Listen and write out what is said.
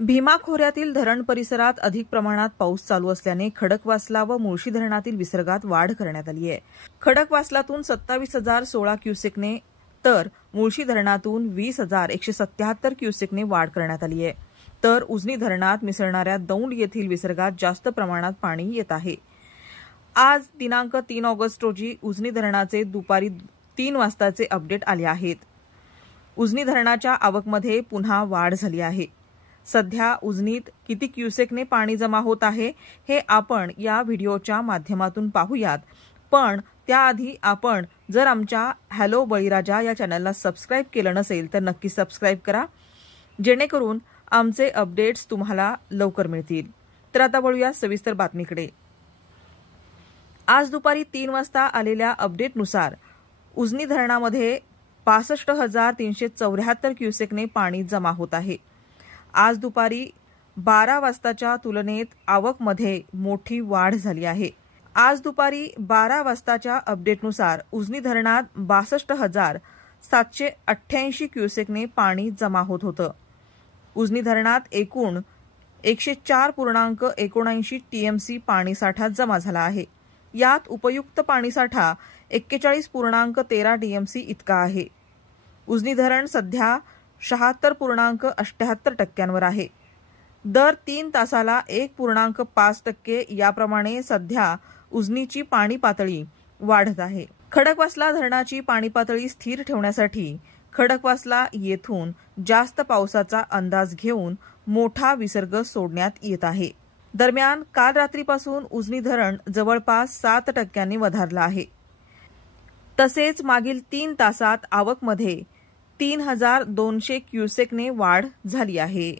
भीमा खोऱ्यातील धरण परिसरात अधिक प्रमाणात पाऊस चालू असल्याने खडकवासला व मुळशी धरणातील विसर्गात वाढ करण्यात आली आहे। खडकवासलातून 27,016 क्युसेकने तर मुळशी धरणातून 20,177 क्युसेकने वाढ करण्यात आली आहे। तर उजनी धरणात मिसळणाऱ्या दौंड येथील विसर्गात जास्त प्रमाणात पाणी येत आहे। आज दिनांक 3 ऑगस्ट रोजी उजनी धरणाचे दुपारी 3 वाजताचे अपडेट आले आहेत। उजनी धरणाच्या आवकमध्ये पुन्हा वाढ झाली आहे। सध्या उजनीत किती क्युसेकने पाणी जमा होत आहे हे आपण या व्हिडिओच्या माध्यमातून पाहूयात, पण त्याआधी आपण जर आमच्या हॅलो बळीराजा या चॅनलला सबस्क्राइब केलं नसेल तर नक्की सबस्क्राइब करा, जेणेकरून आमचे अपडेट्स तुम्हाला लवकर मिळतील। तर आता वळूया सविस्तर बातमीकडे। आज दुपारी 3 वाजता आलेल्या अपडेटनुसार उजनी धरणामध्ये 65,374 क्युसेकने पाणी जमा होत आहे। आज दुपारी 12 वाजताच्या तुलनेत आवकमध्ये मोठी वाढ झाली आहे। आज दुपारी 12 वाजताच्या अपडेटनुसार उजनी धरणात 62,788 क्युसेकने पाणी जमा होत होतं। उजनी धरणात एकूण 104.79 टीएमसी पाणीसाठा जमा झाला आहे। यात उपयुक्त पाणीसाठा 41.13 टीएमसी इतका आहे। उजनी धरण सध्या 76.78% आहे। दर 3 तासाला 1.5% याप्रमाणे सध्या उजनीची पाणी पातळी वाढत आहे। खडकवासला धरणाची पाणी पातळी स्थिर ठेवण्यासाठी खडकवासला येथून जास्त पावसाचा अंदाज घेऊन मोठा विसर्ग सोडण्यात येत आहे। दरम्यान काल रात्रीपासून उजनी धरण जवळपास 7% वधारलं आहे। तसेच मागील 3 तासात आवकमध्ये 3,200 क्युसेकने वाढ झाली आहे।